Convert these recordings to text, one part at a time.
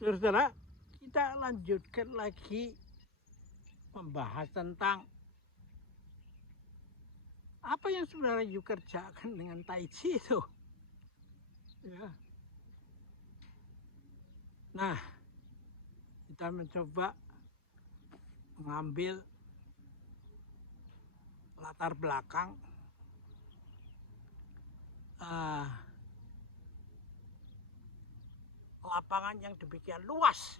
Saudara, kita lanjutkan lagi membahas tentang apa yang saudara you kerjakan dengan Tai Chi itu. Ya. Nah, kita mencoba mengambil latar belakang lapangan yang demikian luas.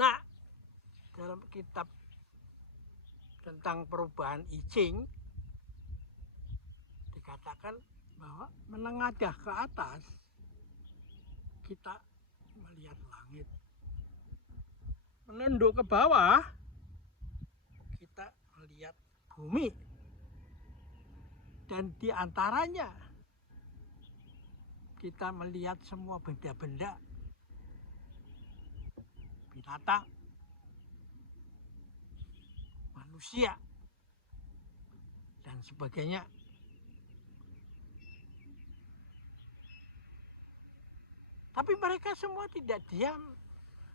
Nah, dalam kitab tentang perubahan I Ching dikatakan bahwa menengadah ke atas kita melihat langit, menunduk ke bawah kita melihat bumi, dan di antaranya kita melihat semua benda-benda, binatang, manusia, dan sebagainya. Tapi mereka semua tidak diam,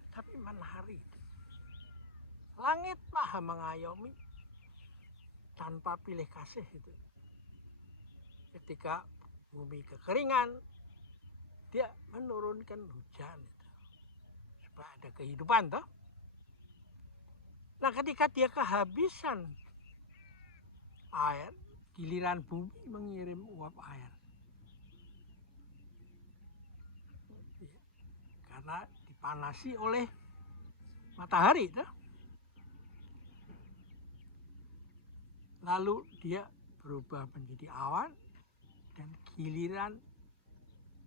tapi menari. Langit maha mengayomi tanpa pilih kasih itu. Ketika bumi kekeringan, dia menurunkan hujan itu, supaya ada kehidupan toh. Nah, ketika dia kehabisan air, giliran bumi mengirim uap air. Karena dipanasi oleh matahari toh. Lalu dia berubah menjadi awan, dan giliran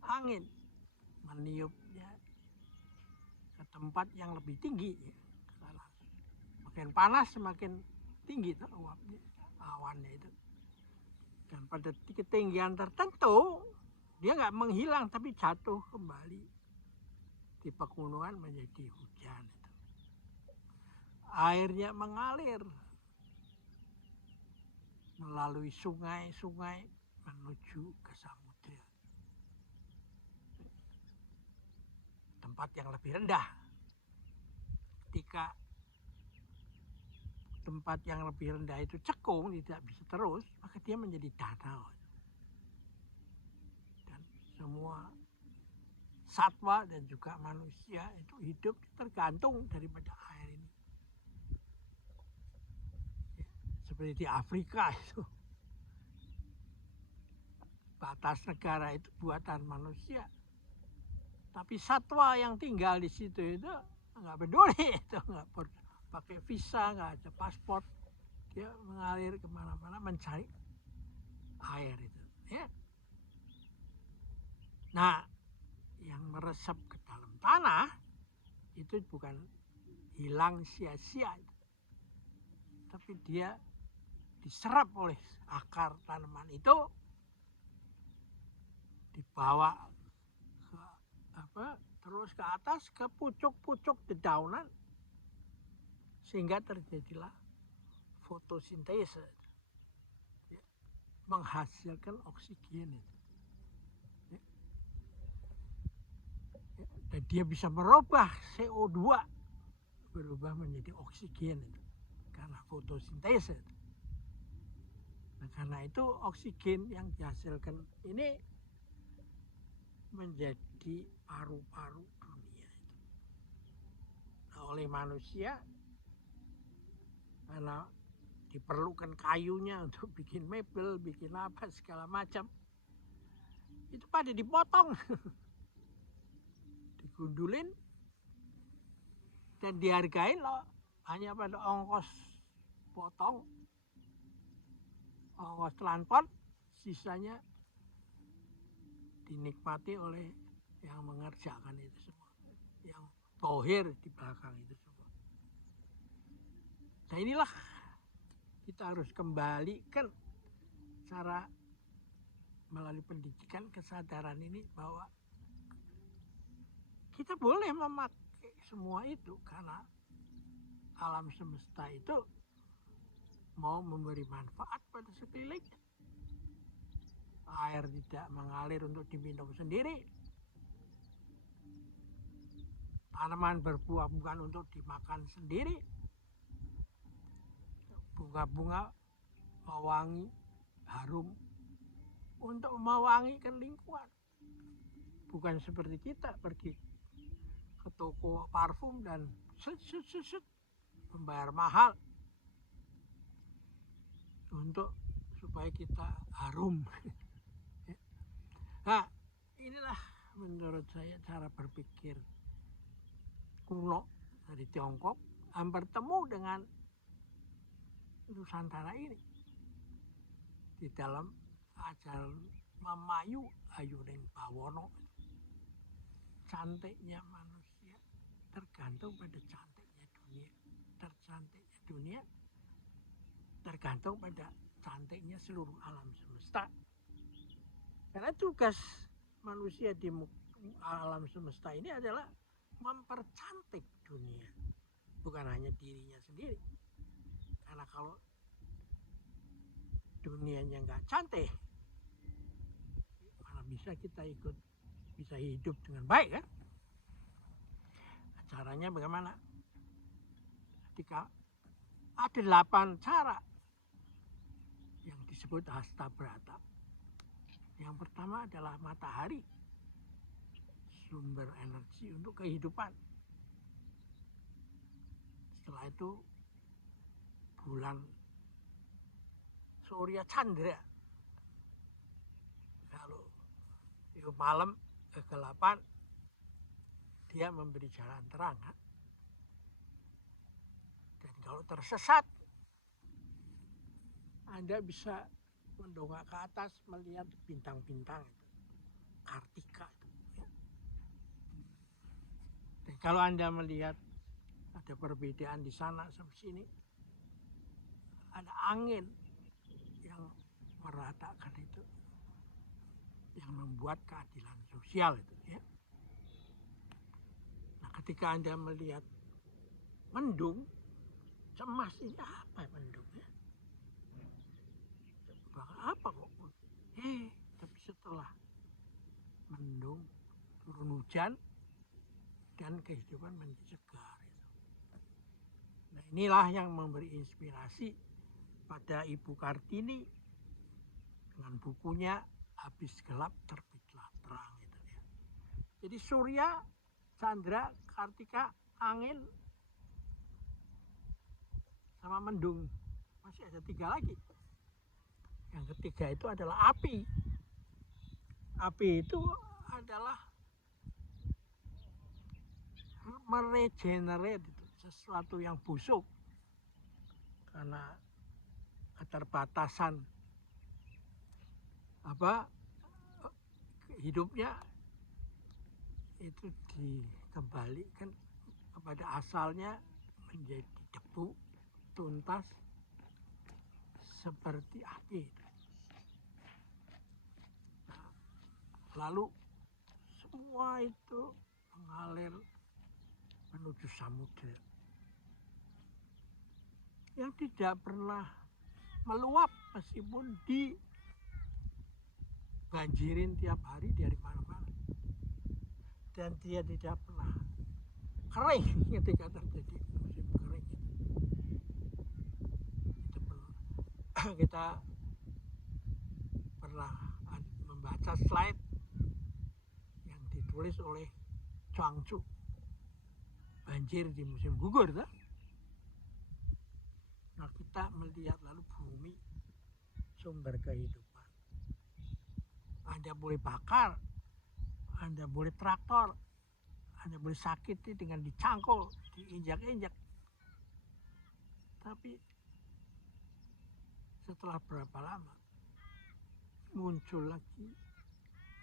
angin meniupnya ke tempat yang lebih tinggi. Semakin panas semakin tinggi tuh uapnya, awannya itu. Dan pada ketinggian tertentu dia nggak menghilang tapi jatuh kembali di pegunungan menjadi hujan itu. Airnya mengalir melalui sungai-sungai menuju ke samudera, tempat yang lebih rendah. Ketika tempat yang lebih rendah itu cekung, tidak bisa terus, maka dia menjadi danau. Dan semua satwa dan juga manusia itu hidup tergantung daripada air ini. Seperti di Afrika itu, batas negara itu buatan manusia, tapi satwa yang tinggal di situ itu nggak peduli, itu nggak pakai visa, nggak ada paspor, dia mengalir kemana-mana mencari air itu. Ya. Nah, yang meresap ke dalam tanah itu bukan hilang sia-sia, tapi dia diserap oleh akar tanaman itu, dibawa ke terus ke atas ke pucuk-pucuk dedaunan, sehingga terjadilah fotosintesis, ya, menghasilkan oksigen itu. Ya. Ya, dan dia bisa merubah CO2 berubah menjadi oksigen itu karena fotosintesis. Nah, karena itu oksigen yang dihasilkan ini menjadi paru-paru dunia itu. Nah, oleh manusia, karena diperlukan kayunya untuk bikin mebel, bikin apa segala macam, itu pada dipotong, digundulin, dan dihargain loh hanya pada ongkos potong, ongkos transport, sisanya dinikmati oleh yang mengerjakan itu semua, yang tohir di belakang itu semua. Nah, inilah kita harus kembalikan cara melalui pendidikan kesadaran ini, bahwa kita boleh memakai semua itu karena alam semesta itu mau memberi manfaat pada sekeliling. Air tidak mengalir untuk diminum sendiri, Tanaman berbuah bukan untuk dimakan sendiri. Bunga-bunga mewangi, harum untuk mewangikan lingkungan. Bukan seperti kita pergi ke toko parfum dan membayar mahal untuk supaya kita harum. Nah, inilah menurut saya cara berpikir kuno dari Tiongkok yang bertemu dengan Nusantara ini di dalam ajaran Memayu Ayuning Bawono. Cantiknya manusia tergantung pada cantiknya dunia. Tercantiknya dunia tergantung pada cantiknya seluruh alam semesta. Karena tugas manusia di alam semesta ini adalah mempercantik dunia, bukan hanya dirinya sendiri. Karena kalau dunianya nggak cantik, mana bisa kita bisa hidup dengan baik kan? Caranya bagaimana? Ketika ada 8 cara yang disebut hasta brata. Yang pertama adalah matahari, sumber energi untuk kehidupan. Setelah itu bulan Surya Chandra. Kalau itu malam kegelapan, dia memberi jalan terang. Dan kalau tersesat, Anda bisa mendongak ke atas melihat bintang-bintang itu, Kartika itu. Ya. Dan kalau Anda melihat ada perbedaan di sana sama sini, ada angin yang meratakan itu, yang membuat keadilan sosial itu. Ya. Nah, ketika Anda melihat mendung, cemas ini apa mendung ya? Apa kok? Tapi setelah mendung, turun hujan, dan kehidupan menjadi segar. Nah, inilah yang memberi inspirasi pada Ibu Kartini dengan bukunya Habis Gelap Terbitlah Terang itu ya. Jadi Surya, Chandra, Kartika, angin, sama mendung. Masih ada 3 lagi. Yang ketiga itu adalah api. Api itu adalah meregenerate sesuatu yang busuk karena keterbatasan hidupnya, itu dikembalikan kepada asalnya menjadi debu tuntas seperti api. Nah, lalu semua itu mengalir menuju samudera yang tidak pernah meluap meskipun dibanjirin tiap hari dari mana-mana, dan dia tidak pernah kering ketika terjadi musim kering. Itu kita pernah membaca slide yang ditulis oleh Chuang-Tzu, banjir di musim gugur kan? Nah, kita melihat lalu bumi sumber kehidupan. Anda boleh bakar, Anda boleh traktor, Anda boleh sakiti dengan dicangkul, diinjak-injak. Tapi setelah berapa lama muncul lagi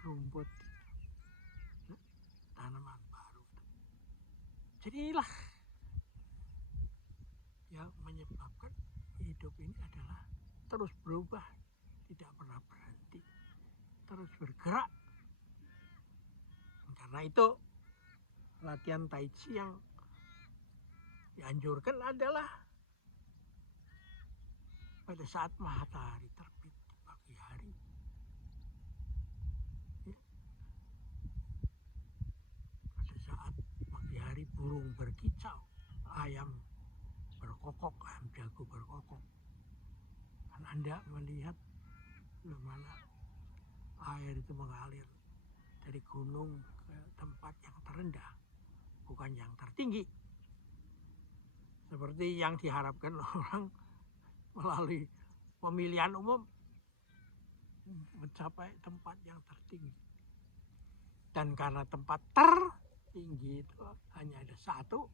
rumput, tanaman baru. Jadi inilah yang menyebabkan hidup ini adalah terus berubah, tidak pernah berhenti, terus bergerak. Karena itu latihan Tai Chi yang dianjurkan adalah pada saat matahari terbit di pagi hari, ya. Pada saat pagi hari burung berkicau, ayam berkokok, ayam jago berkokok. Dan Anda melihat bagaimana air itu mengalir dari gunung ke tempat yang terendah, bukan yang tertinggi. Seperti yang diharapkan orang melalui pemilihan umum mencapai tempat yang tertinggi. Dan karena tempat tertinggi itu hanya ada satu,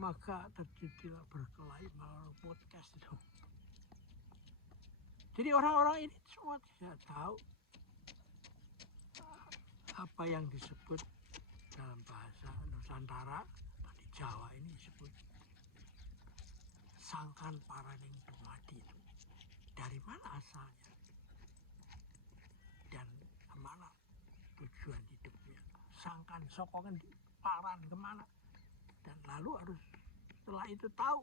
maka terjadilah berkelahi melalui podcast itu. Jadi orang-orang ini semua tidak tahu apa yang disebut dalam bahasa Nusantara, di Jawa ini disebut sangkan paraning dumadi itu. Dari mana asalnya dan kemana tujuan hidupnya. Sangkan sokongan di paran kemana. Dan lalu harus setelah itu tahu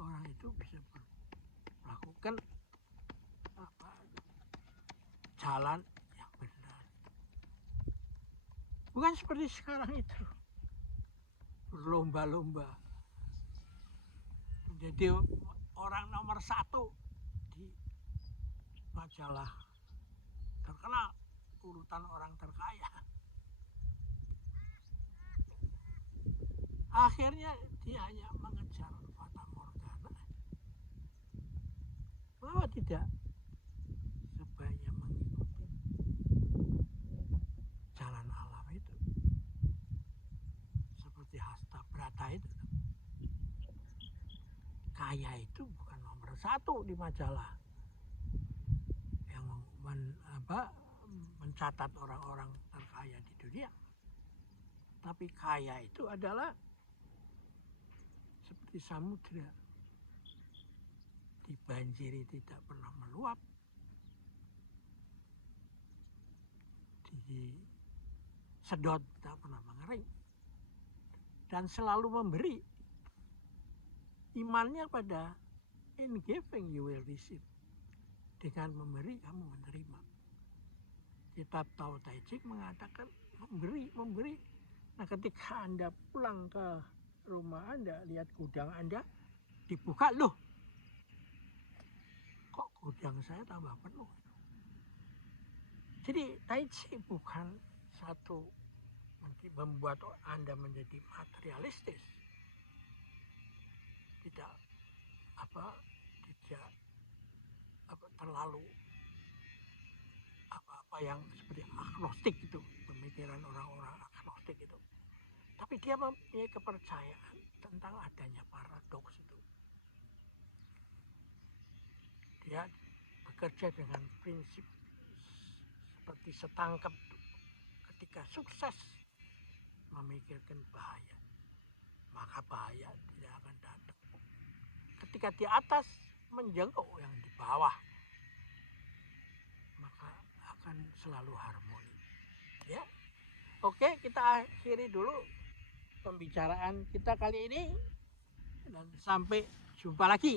orang itu bisa melakukan jalan yang benar. Bukan seperti sekarang itu berlomba-lomba menjadi orang nomor 1 di majalah terkenal, urutan orang terkaya. Akhirnya dia hanya mengejar fata morgana. Mengapa tidak sebaiknya mengikuti jalan alam itu? Seperti Hasta Brata itu. Kaya itu bukan nomor 1 di majalah yang mencatat orang-orang terkaya di dunia. Tapi kaya itu adalah seperti samudra, dibanjiri tidak pernah meluap, disedot tidak pernah mengering, dan selalu memberi. Imannya pada in giving you will receive. Dengan memberi kamu menerima. Kitab Tao Te Ching mengatakan memberi. Nah, ketika Anda pulang ke rumah Anda, lihat gudang Anda dibuka, loh, kok gudang saya tambah penuh. Jadi Tai Chi bukan satu membuat Anda menjadi materialistis. Tidak terlalu apa yang seperti agnostik itu, pemikiran orang-orang agnostik itu. Tapi dia mempunyai kepercayaan tentang adanya paradoks itu. Dia bekerja dengan prinsip seperti setangkap. Ketika sukses memikirkan bahaya, maka bahaya tidak akan datang. Ketika di atas menjenguk yang di bawah, maka akan selalu harmoni. Ya, oke, kita akhiri dulu pembicaraan kita kali ini dan sampai jumpa lagi.